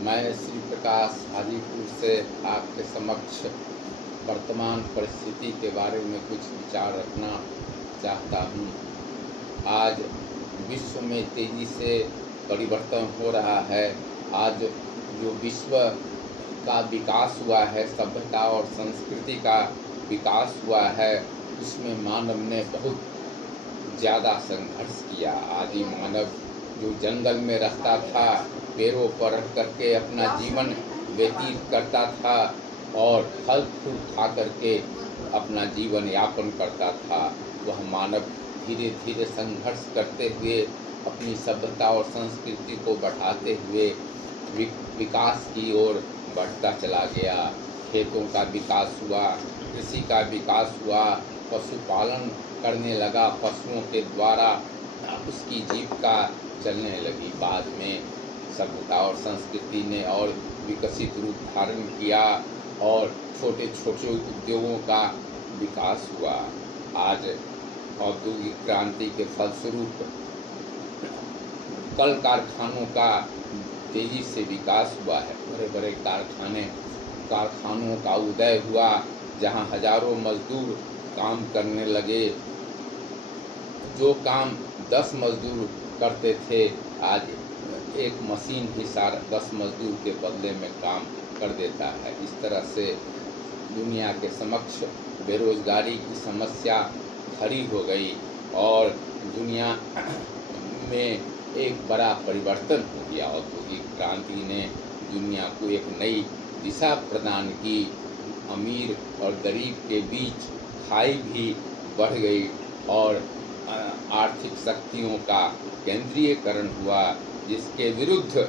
मैं श्री प्रकाश हाजीपुर से आपके समक्ष वर्तमान परिस्थिति के बारे में कुछ विचार रखना चाहता हूँ। आज विश्व में तेज़ी से परिवर्तन हो रहा है। आज जो विश्व का विकास हुआ है, सभ्यता और संस्कृति का विकास हुआ है, उसमें मानव ने बहुत ज़्यादा संघर्ष किया। आदि मानव जो जंगल में रहता था, पेड़ों पर रह करके अपना जीवन व्यतीत करता था और फल फूल खा करके अपना जीवन यापन करता था, वह मानव धीरे धीरे संघर्ष करते हुए अपनी सभ्यता और संस्कृति को बढ़ाते हुए विकास की ओर बढ़ता चला गया। खेतों का विकास हुआ, कृषि का विकास हुआ, पशुपालन करने लगा, पशुओं के द्वारा उसकी जीविका चलने लगी। बाद में सभ्यता और संस्कृति ने और विकसित रूप धारण किया और छोटे छोटे उद्योगों का विकास हुआ। आज औद्योगिक क्रांति के फलस्वरूप कल कारखानों का तेजी से विकास हुआ है। बड़े बड़े कारखानों का उदय हुआ, जहां हजारों मजदूर काम करने लगे। जो काम 10 मजदूर करते थे, आज एक मशीन ही 10 मजदूर के बदले में काम कर देता है। इस तरह से दुनिया के समक्ष बेरोजगारी की समस्या खड़ी हो गई और दुनिया में एक बड़ा परिवर्तन हो गया। औद्योगिक क्रांति ने दुनिया को एक नई दिशा प्रदान की। अमीर और गरीब के बीच खाई भी बढ़ गई और आर्थिक शक्तियों का केंद्रीयकरण हुआ, जिसके विरुद्ध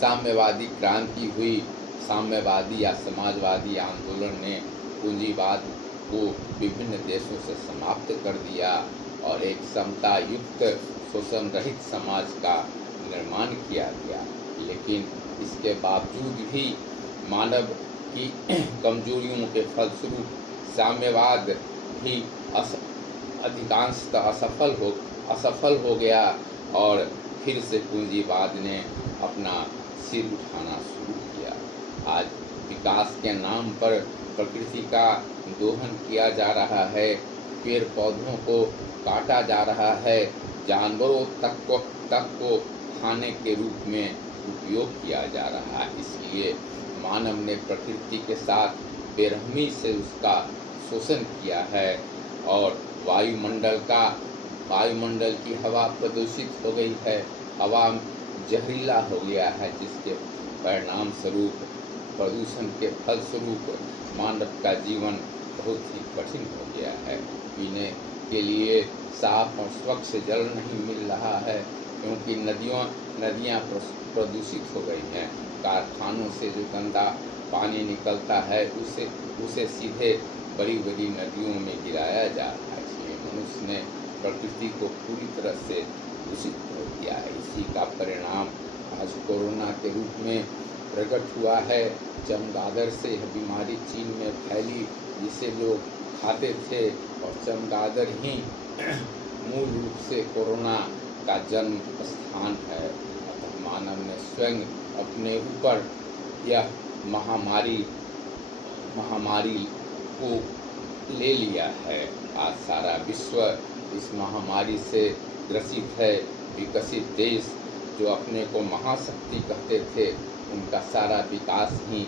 साम्यवादी क्रांति हुई। साम्यवादी या समाजवादी आंदोलन ने पूंजीवाद को विभिन्न देशों से समाप्त कर दिया और एक समता युक्त शोषण रहित समाज का निर्माण किया गया। लेकिन इसके बावजूद भी मानव की कमजोरियों के फलस्वरूप साम्यवाद भी अधिकांशतः असफल हो गया और फिर से पूंजीवाद ने अपना सिर उठाना शुरू किया। आज विकास के नाम पर प्रकृति का दोहन किया जा रहा है, पेड़ पौधों को काटा जा रहा है, जानवरों तक को खाने के रूप में उपयोग किया जा रहा है। इसलिए मानव ने प्रकृति के साथ बेरहमी से उसका शोषण किया है और वायुमंडल की हवा प्रदूषित हो गई है, हवा जहरीला हो गया है, जिसके परिणाम स्वरूप प्रदूषण के फलस्वरूप मानव का जीवन बहुत ही कठिन हो गया है। पीने के लिए साफ और स्वच्छ जल नहीं मिल रहा है, क्योंकि नदियाँ प्रदूषित हो गई हैं। कारखानों से जो गंदा पानी निकलता है उसे सीधे बड़ी बड़ी नदियों में गिराया जा रहा है। इसलिए मनुष्य ने प्रकृति को पूरी तरह से दूषित कर दिया है। इसी का परिणाम आज कोरोना के रूप में प्रकट हुआ है। चमगादड़ से यह बीमारी चीन में फैली, जिसे लोग खाते थे, और चमगादड़ ही मूल रूप से कोरोना का जन्म स्थान है। मानव ने स्वयं अपने ऊपर यह महामारी को ले लिया है। आज सारा विश्व इस महामारी से ग्रसित है। विकसित देश जो अपने को महाशक्ति कहते थे, उनका सारा विकास ही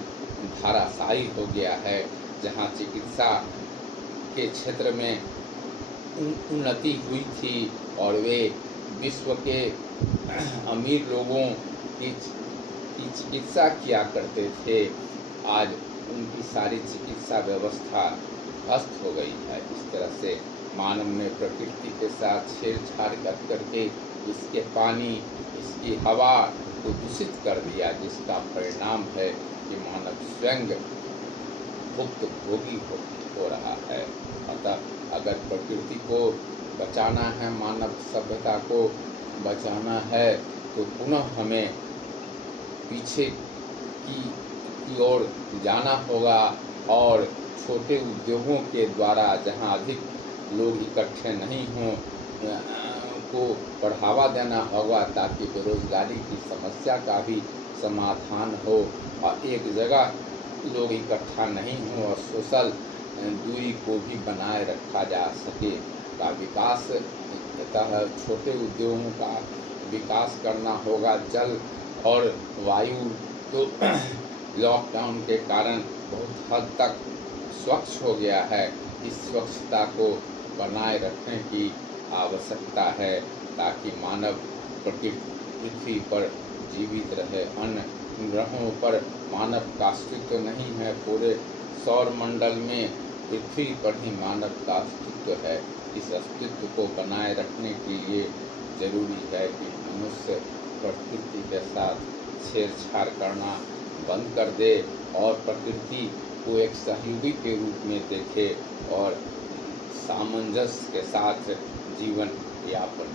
धाराशायी हो गया है। जहाँ चिकित्सा के क्षेत्र में उन्नति हुई थी और वे विश्व के अमीर लोगों की चिकित्सा किया करते थे, आज उनकी सारी चिकित्सा व्यवस्था ध्वस्त हो गई है। इस तरह से मानव ने प्रकृति के साथ छेड़छाड़ करके इसके पानी, इसकी हवा को दूषित कर दिया, जिसका परिणाम है कि मानव स्वयं भुक्तभोगी हो रहा है। अतः अगर प्रकृति को बचाना है, मानव सभ्यता को बचाना है, तो पुनः हमें पीछे की ओर जाना होगा और छोटे उद्योगों के द्वारा, जहां अधिक लोग इकट्ठे नहीं हों, को बढ़ावा देना होगा ताकि बेरोजगारी की समस्या का भी समाधान हो और एक जगह लोग इकट्ठा नहीं हो और सोशल दूरी को भी बनाए रखा जा सके का विकास तथा छोटे उद्योगों का विकास करना होगा। जल और वायु तो लॉकडाउन के कारण बहुत हद तक स्वच्छ हो गया है। इस स्वच्छता को बनाए रखने की आवश्यकता है ताकि मानव पृथ्वी पर जीवित रहे। अन्य ग्रहों पर मानव का अस्तित्व नहीं है, पूरे सौर मंडल में पृथ्वी पर ही मानव का अस्तित्व है। इस अस्तित्व को बनाए रखने के लिए जरूरी है कि मनुष्य प्रकृति के साथ छेड़छाड़ करना बंद कर दे और प्रकृति को एक सहयोगी के रूप में देखे और सामंजस्य के साथ जीवन यापन